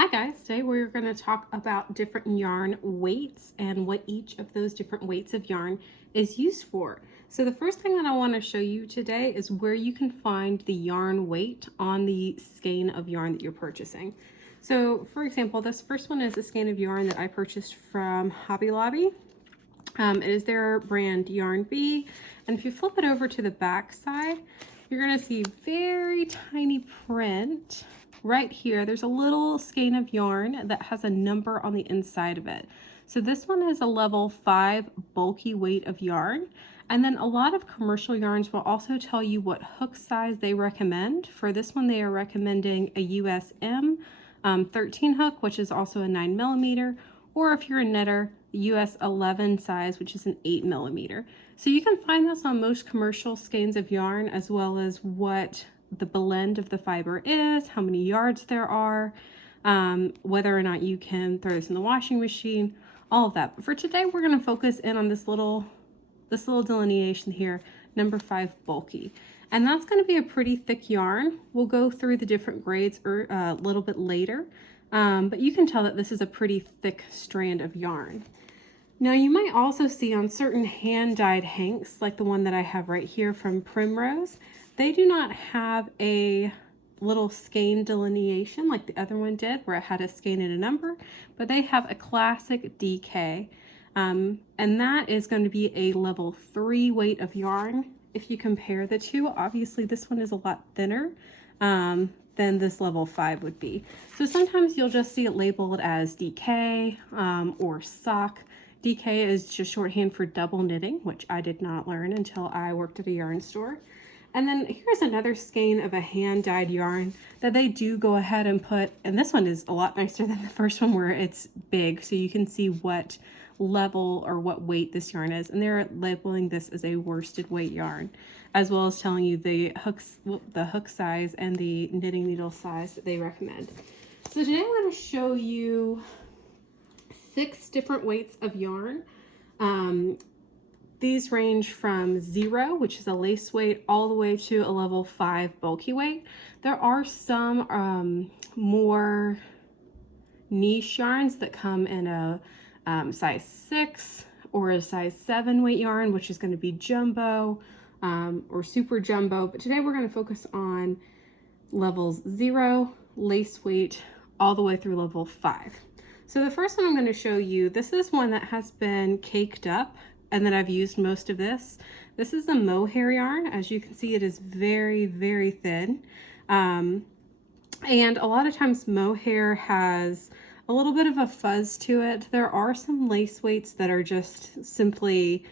Hi guys, today we're going to talk about different yarn weights and what each of those different weights of yarn is used for. So the first thing that I want to show you today is where you can find the yarn weight on the skein of yarn that you're purchasing. So for example, this first one is a skein of yarn that I purchased from Hobby Lobby. It is their brand Yarn B, and if you flip it over to the back side, you're going to see very tiny print right here. There's a little skein of yarn that has a number on the inside of it. So this one is a level 5 bulky weight of yarn. And then a lot of commercial yarns will also tell you what hook size they recommend. For this one, they are recommending a USM 13 hook, which is also a 9mm, or if you're a knitter, US 11 size, which is an 8mm. So you can find this on most commercial skeins of yarn, as well as what the blend of the fiber is, how many yards there are, whether or not you can throw this in the washing machine, all of that. But for today, we're going to focus in on this little delineation here, number 5 bulky. And that's going to be a pretty thick yarn. We'll go through the different grades a little bit later, but you can tell that this is a pretty thick strand of yarn. Now you might also see on certain hand-dyed hanks, like the one that I have right here from Primrose, they do not have a little skein delineation like the other one did, where it had a skein and a number, but they have a classic DK. And that is going to be a level 3 weight of yarn. If you compare the two, obviously this one is a lot thinner than this level 5 would be. So sometimes you'll just see it labeled as DK or sock. DK is just shorthand for double knitting, which I did not learn until I worked at a yarn store. And then here's another skein of a hand-dyed yarn that they do go ahead and put, and this one is a lot nicer than the first one where it's big, so you can see what level or what weight this yarn is, and they're labeling this as a worsted weight yarn, as well as telling you the hook size and the knitting needle size that they recommend. So today I'm going to show you 6 different weights of yarn. These range from 0, which is a lace weight, all the way to a level 5 bulky weight. There are some more niche yarns that come in a size 6 or a size 7 weight yarn, which is going to be jumbo or super jumbo. But today we're going to focus on levels 0, lace weight, all the way through level 5. So the first one I'm going to show you, this is one that has been caked up and then I've used most of this. This is a Mohair yarn. As you can see, it is very, very thin. And a lot of times Mohair has a little bit of a fuzz to it. There are some lace weights that are just simply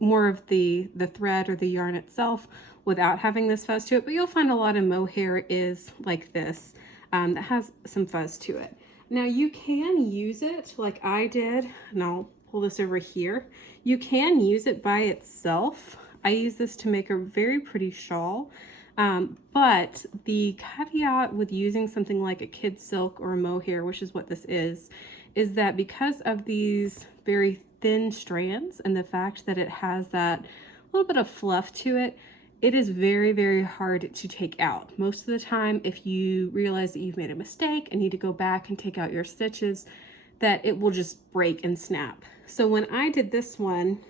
more of the thread or the yarn itself without having this fuzz to it, but you'll find a lot of Mohair is like this, that has some fuzz to it. Now you can use it like I did, and I'll pull this over here. You can use it by itself. I use this to make a very pretty shawl, but the caveat with using something like a kid silk or a Mohair, which is what this is that because of these very thin strands and the fact that it has that little bit of fluff to it, it is very, very hard to take out. Most of the time, if you realize that you've made a mistake and need to go back and take out your stitches, that it will just break and snap. So when I did this one,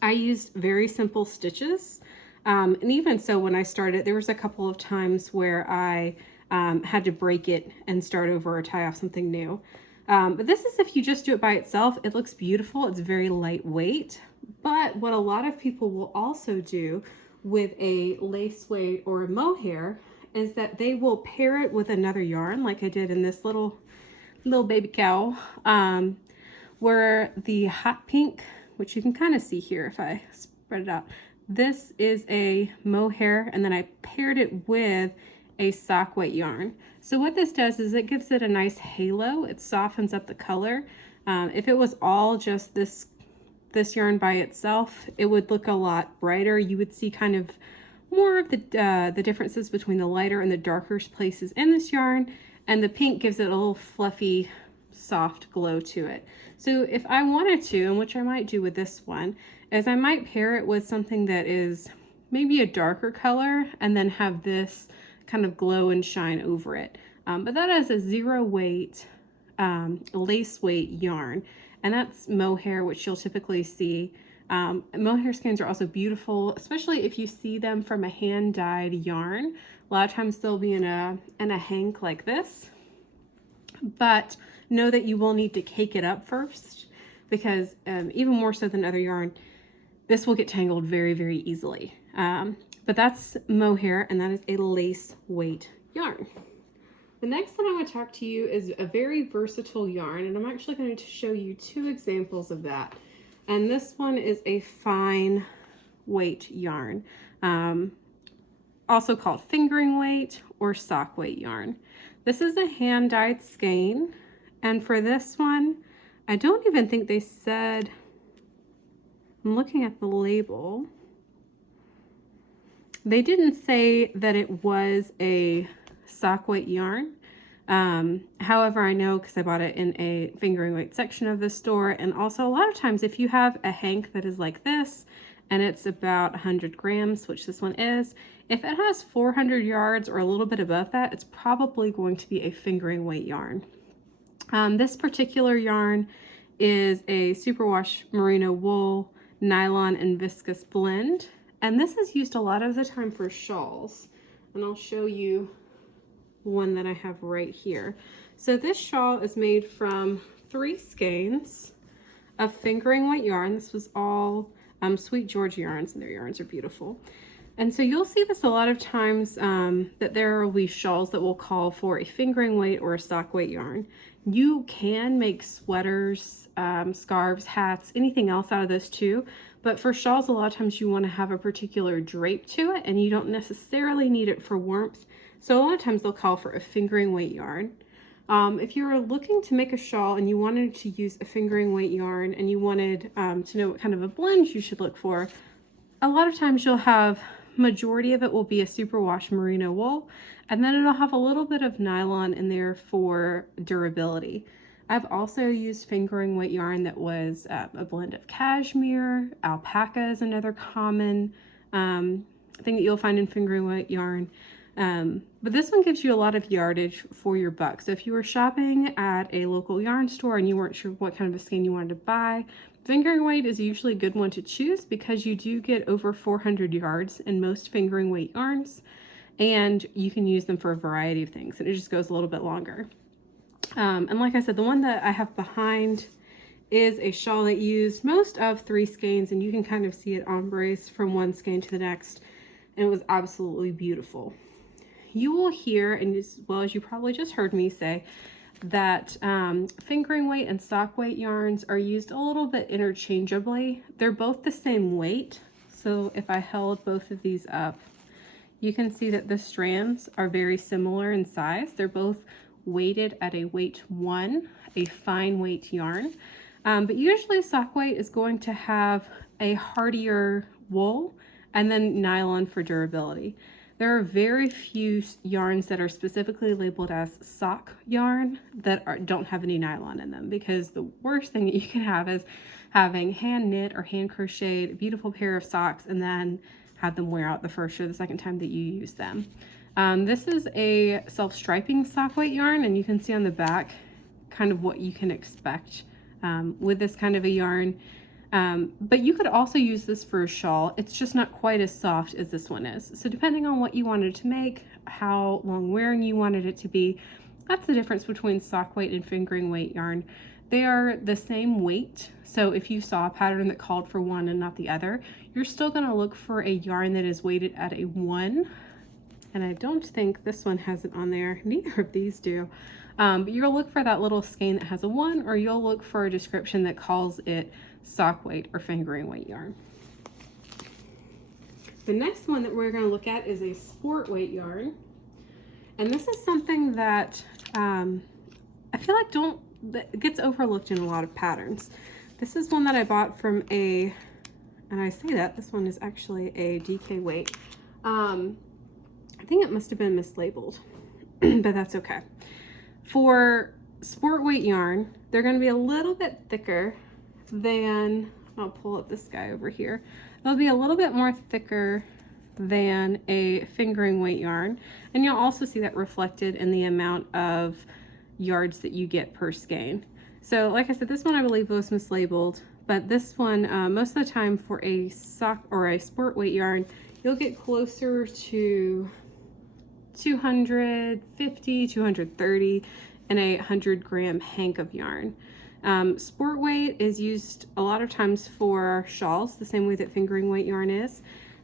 I used very simple stitches. And even so, when I started, there was a couple of times where I had to break it and start over or tie off something new. But this is if you just do it by itself. It looks beautiful. It's very lightweight. But what a lot of people will also do with a lace weight or a Mohair is that they will pair it with another yarn, like I did in this little baby cow, where the hot pink, which you can kind of see here if I spread it out, this is a Mohair, and then I paired it with a sock weight yarn. So what this does is it gives it a nice halo. It softens up the color. If it was all just this yarn by itself, it would look a lot brighter. You would see kind of more of the differences between the lighter and the darker places in this yarn, and the pink gives it a little fluffy, soft glow to it. So if I wanted to, and which I might do with this one, is I might pair it with something that is maybe a darker color and then have this kind of glow and shine over it. But that is a 0 weight lace weight yarn, and that's mohair, which you'll typically see. Mohair skeins are also beautiful, especially if you see them from a hand dyed yarn. A lot of times they'll be in a hank like this, but know that you will need to cake it up first, because even more so than other yarn, this will get tangled very, very easily. But that's mohair, and that is a lace weight yarn. The next one I want to talk to you is a very versatile yarn, and I'm actually going to show you 2 examples of that. And this one is a fine weight yarn, also called fingering weight or sock weight yarn. This is a hand dyed skein, and for this one, I don't even think they said, I'm looking at the label, they didn't say that it was a sock weight yarn. However, I know because I bought it in a fingering weight section of the store, and also a lot of times if you have a hank that is like this and it's about 100 grams, which this one is, if it has 400 yards or a little bit above that, it's probably going to be a fingering weight yarn. This particular yarn is a superwash merino wool, nylon, and viscose blend, and this is used a lot of the time for shawls, and I'll show you one that I have right here. So this shawl is made from 3 skeins of fingering weight yarn. This was all Sweet George yarns, and their yarns are beautiful. And so you'll see this a lot of times, that there will be shawls that will call for a fingering weight or a sock weight yarn. You can make sweaters, scarves, hats, anything else out of this too. But for shawls, a lot of times you want to have a particular drape to it, and you don't necessarily need it for warmth. So a lot of times they'll call for a fingering weight yarn. If you were looking to make a shawl and you wanted to use a fingering weight yarn, and you wanted to know what kind of a blend you should look for, a lot of times you'll have, majority of it will be a superwash merino wool, and then it'll have a little bit of nylon in there for durability. I've also used fingering weight yarn that was a blend of cashmere. Alpaca is another common thing that you'll find in fingering weight yarn. But this one gives you a lot of yardage for your buck. So if you were shopping at a local yarn store and you weren't sure what kind of a skein you wanted to buy, fingering weight is usually a good one to choose, because you do get over 400 yards in most fingering weight yarns, and you can use them for a variety of things, and it just goes a little bit longer. And like I said, the one that I have behind is a shawl that used most of 3 skeins, and you can kind of see it ombres from one skein to the next, and it was absolutely beautiful. You will hear, and as well as you probably just heard me say, that fingering weight and sock weight yarns are used a little bit interchangeably. They're both the same weight. So if I held both of these up, you can see that the strands are very similar in size. They're both weighted at a weight 1, a fine weight yarn. But usually sock weight is going to have a hardier wool and then nylon for durability. There are very few yarns that are specifically labeled as sock yarn that don't have any nylon in them, because the worst thing that you can have is having hand knit or hand crocheted a beautiful pair of socks and then have them wear out the first or the second time that you use them. This is a self-striping sock weight yarn, and you can see on the back kind of what you can expect with this kind of a yarn. But you could also use this for a shawl. It's just not quite as soft as this one is. So depending on what you wanted to make, how long wearing you wanted it to be, that's the difference between sock weight and fingering weight yarn. They are the same weight. So if you saw a pattern that called for one and not the other, you're still going to look for a yarn that is weighted at a 1. And I don't think this one has it on there. Neither of these do. But you'll look for that little skein that has a 1, or you'll look for a description that calls it sock weight or fingering weight yarn. The next one that we're going to look at is a sport weight yarn, and this is something that I feel like that gets overlooked in a lot of patterns. This is one that I bought from and I say that this one is actually a DK weight. I think it must have been mislabeled, but that's okay. For sport weight yarn, they're going to be a little bit thicker than, I'll pull up this guy over here. They'll be a little bit more thicker than a fingering weight yarn. And you'll also see that reflected in the amount of yards that you get per skein. So like I said, this one I believe was mislabeled, but this one, most of the time for a sock or a sport weight yarn, you'll get closer to 250, 230 in a 100-gram hank of yarn. Sport weight is used a lot of times for shawls, the same way that fingering weight yarn is.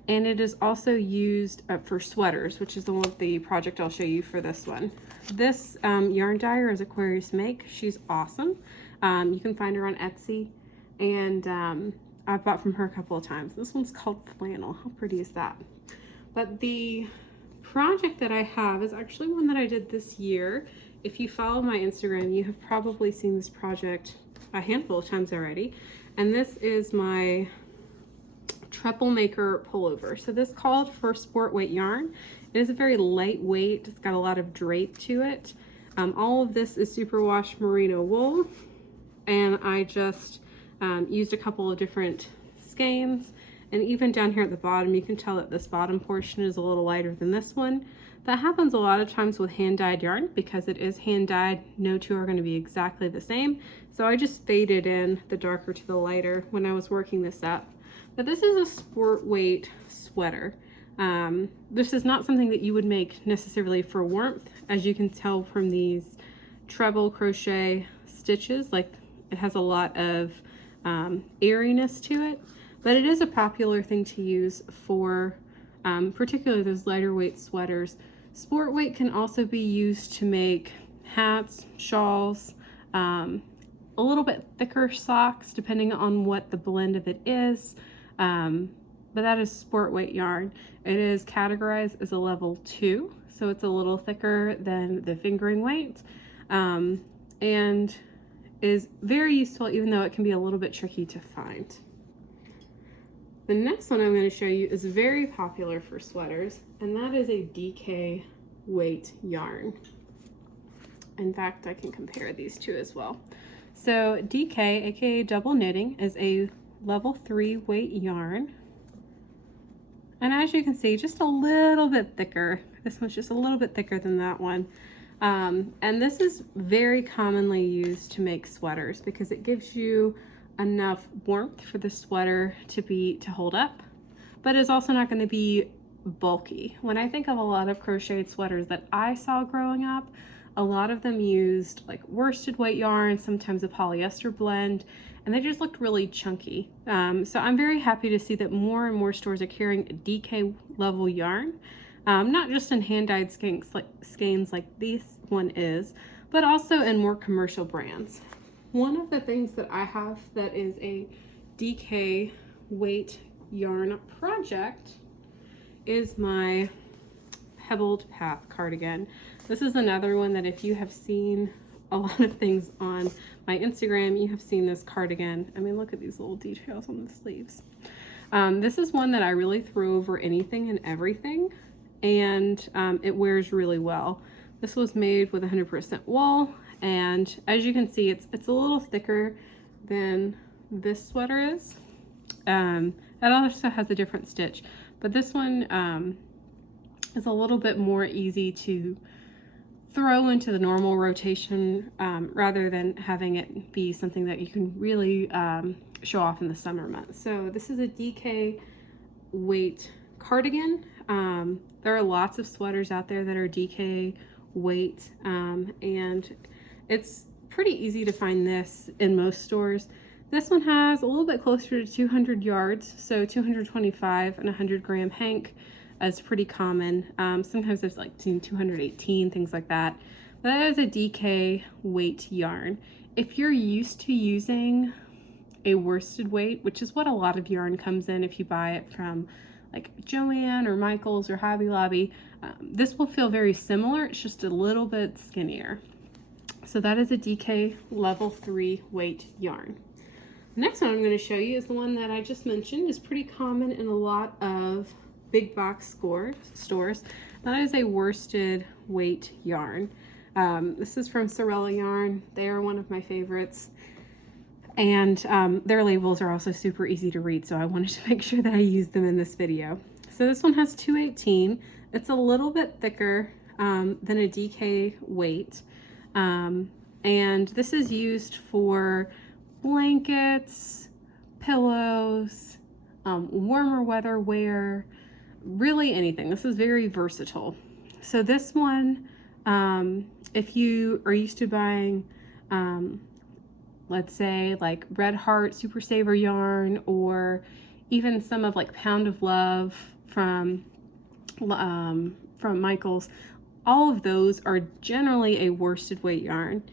And it is also used for sweaters, which is the project I'll show you for this one. This yarn dyer is Aquarius Make. She's awesome. You can find her on Etsy, and I've bought from her a couple of times. This one's called Flannel. How pretty is that? But the project that I have is actually one that I did this year. If you follow my Instagram, you have probably seen this project a handful of times already. And this is my Treble Maker pullover. So this called for sport weight yarn. It is a very lightweight. It's got a lot of drape to it. All of this is superwash merino wool, and I just used a couple of different skeins. And even down here at the bottom, you can tell that this bottom portion is a little lighter than this one. That happens a lot of times with hand-dyed yarn because it is hand-dyed. No two are going to be exactly the same. So I just faded in the darker to the lighter when I was working this up. But this is a sport weight sweater. This is not something that you would make necessarily for warmth. As you can tell from these treble crochet stitches, like it has a lot of airiness to it. But it is a popular thing to use for particularly those lighter weight sweaters. Sport weight can also be used to make hats, shawls, a little bit thicker socks depending on what the blend of it is. But that is sport weight yarn. It is categorized as a level 2, so it's a little thicker than the fingering weight, and is very useful even though it can be a little bit tricky to find. The next one I'm going to show you is very popular for sweaters, and that is a DK weight yarn. In fact, I can compare these two as well. So DK, aka double knitting, is a level 3 weight yarn. And as you can see, just a little bit thicker. This one's just a little bit thicker than that one. And this is very commonly used to make sweaters because it gives you enough warmth for the sweater to hold up, but it's also not going to be bulky. When I think of a lot of crocheted sweaters that I saw growing up, a lot of them used like worsted weight yarn, sometimes a polyester blend, and they just looked really chunky. So I'm very happy to see that more and more stores are carrying a DK level yarn, not just in hand-dyed skeins like this one is, but also in more commercial brands. One of the things that I have that is a DK weight yarn project is my Pebbled Path cardigan. This is another one that if you have seen a lot of things on my Instagram, you have seen this cardigan. I mean, look at these little details on the sleeves. This is one that I really throw over anything and everything, and it wears really well. This was made with 100% wool, and as you can see, it's a little thicker than this sweater is. It also has a different stitch, but this one is a little bit more easy to throw into the normal rotation rather than having it be something that you can really show off in the summer months. So this is a DK weight cardigan. There are lots of sweaters out there that are DK weight, and it's pretty easy to find this in most stores. This one has a little bit closer to 200 yards, so 225 and 100-gram hank is pretty common. Sometimes there's like 218, things like that. But that is a DK weight yarn. If you're used to using a worsted weight, which is what a lot of yarn comes in if you buy it from like Joann or Michaels or Hobby Lobby, this will feel very similar. It's just a little bit skinnier. So that is a DK level 3 weight yarn. The next one I'm going to show you is the one that I just mentioned is pretty common in a lot of big box stores. That is a worsted weight yarn. This is from Sorella Yarn. They are one of my favorites, and their labels are also super easy to read, so I wanted to make sure that I used them in this video. So this one has 218. It's a little bit thicker than a DK weight. And this is used for blankets, pillows, warmer weather wear, really anything. This is very versatile. So this one, if you are used to buying, let's say like Red Heart Super Saver yarn, or even some of like Pound of Love from Michaels, all of those are generally a worsted weight yarn.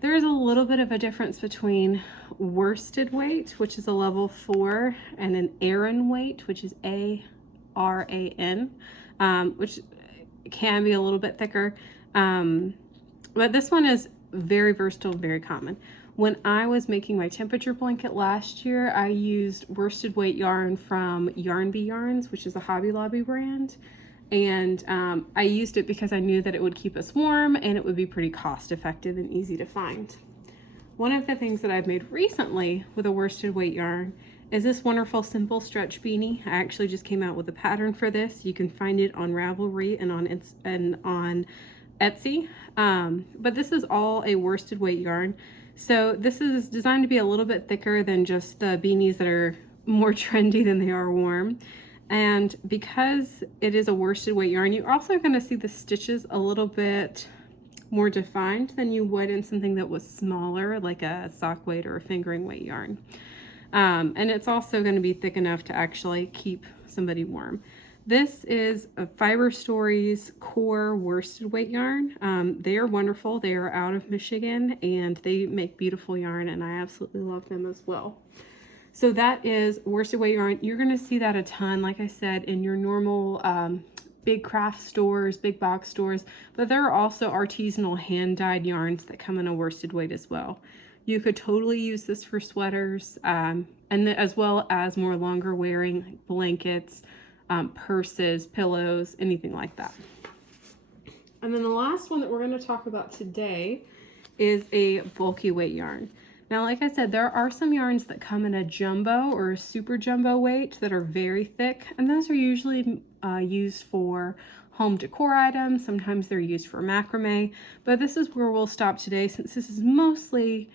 There is a little bit of a difference between worsted weight, which is a level 4, and an Aran weight, which is ARAN, which can be a little bit thicker. But this one is very versatile, very common. When I was making my temperature blanket last year, I used worsted weight yarn from Yarn Bee Yarns, which is a Hobby Lobby brand. And I used it because I knew that it would keep us warm and it would be pretty cost effective and easy to find. One of the things that I've made recently with a worsted weight yarn is this wonderful simple stretch beanie. I actually just came out with a pattern for this. You can find it on Ravelry and on Etsy. But this is all a worsted weight yarn. So this is designed to be a little bit thicker than just the beanies that are more trendy than they are warm. And because it is a worsted weight yarn, you're also going to see the stitches a little bit more defined than you would in something that was smaller, like a sock weight or a fingering weight yarn. And it's also going to be thick enough to actually keep somebody warm. This is a Fiber Stories Core worsted weight yarn. They are wonderful. They are out of Michigan and they make beautiful yarn, and I absolutely love them as well. So that is worsted weight yarn. You're going to see that a ton, like I said, in your normal big craft stores, big box stores, but there are also artisanal hand-dyed yarns that come in a worsted weight as well. You could totally use this for sweaters, and as well as more longer wearing, like blankets, purses, pillows, anything like that. And then the last one that we're going to talk about today is a bulky weight yarn. Now, like I said, there are some yarns that come in a jumbo or a super jumbo weight that are very thick, and those are usually used for home decor items. Sometimes they're used for macrame, but this is where we'll stop today, since this is mostly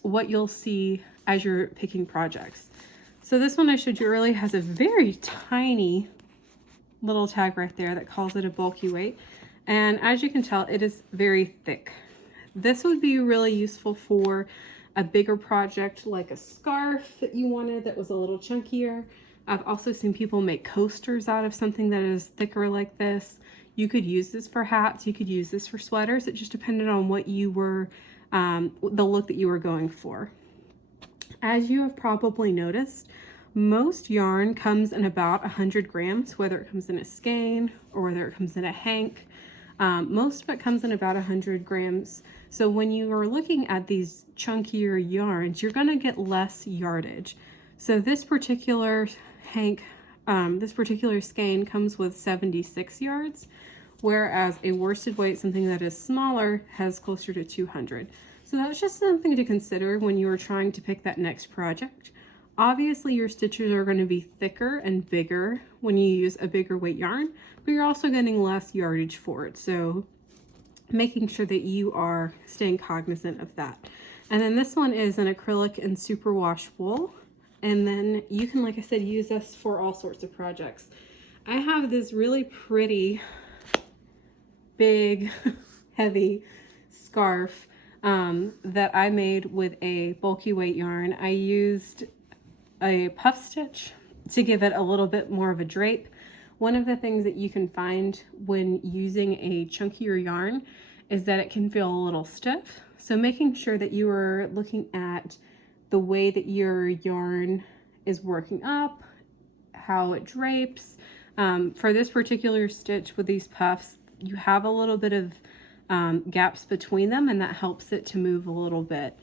what you'll see as you're picking projects. So this one I showed you earlier has a very tiny little tag right there that calls it a bulky weight, and as you can tell, it is very thick. This would be really useful for a bigger project like a scarf that you wanted that was a little chunkier. I've also seen people make coasters out of something that is thicker like this. You could use this for hats, you could use this for sweaters. It just depended on what you were, the look that you were going for. As you have probably noticed, most yarn comes in about 100 grams, whether it comes in a skein or whether it comes in a hank. Most of it comes in about 100 grams. So when you are looking at these chunkier yarns, you're going to get less yardage. So this particular hank, this particular skein comes with 76 yards, whereas a worsted weight, something that is smaller, has closer to 200. So that's just something to consider when you are trying to pick that next project. Obviously, your stitches are going to be thicker and bigger when you use a bigger weight yarn, but you're also getting less yardage for it. So making sure that you are staying cognizant of that. And then this one is an acrylic and superwash wool. And then you can, like I said, use this for all sorts of projects. I have this really pretty, big, heavy scarf that I made with a bulky weight yarn. I used a puff stitch to give it a little bit more of a drape. One of the things that you can find when using a chunkier yarn is that it can feel a little stiff. So making sure that you are looking at the way that your yarn is working up, how it drapes. For this particular stitch with these puffs, you have a little bit of gaps between them, and that helps it to move a little bit.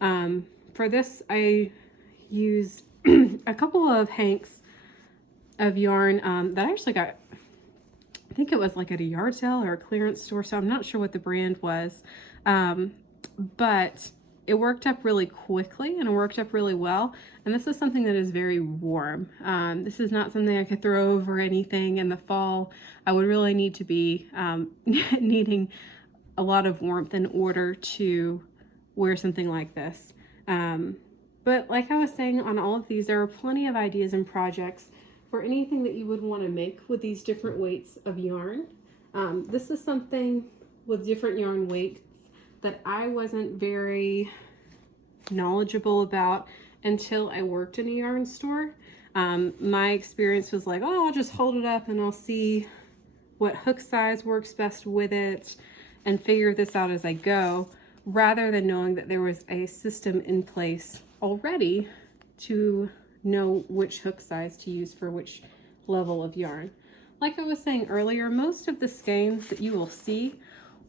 For this, I used a couple of hanks of yarn that I actually got, I think it was like at a yard sale or a clearance store, so I'm not sure what the brand was, but it worked up really quickly and it worked up really well. And this is something that is very warm. This is not something I could throw over anything in the fall. I would really need to be needing a lot of warmth in order to wear something like this. But like I was saying, on all of these, there are plenty of ideas and projects for anything that you would want to make with these different weights of yarn. This is something with different yarn weights that I wasn't very knowledgeable about until I worked in a yarn store. My experience was like, oh, I'll just hold it up and I'll see what hook size works best with it and figure this out as I go, rather than knowing that there was a system in place already to know which hook size to use for which level of yarn. Like I was saying earlier, most of the skeins that you will see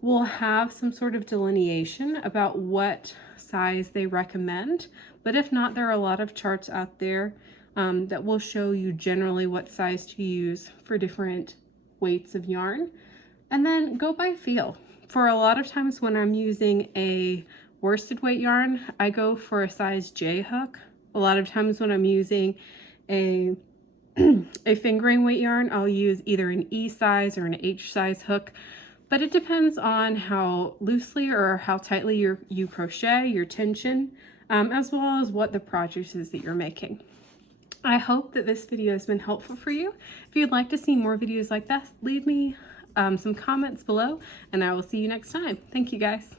will have some sort of delineation about what size they recommend, but if not, there are a lot of charts out there that will show you generally what size to use for different weights of yarn. And then go by feel. For a lot of times when I'm using a worsted weight yarn, I go for a size J hook. A lot of times when I'm using a fingering weight yarn, I'll use either an E size or an H size hook, but it depends on how loosely or how tightly you crochet, your tension, as well as what the project is that you're making. I hope that this video has been helpful for you. If you'd like to see more videos like this, leave me some comments below, and I will see you next time. Thank you, guys.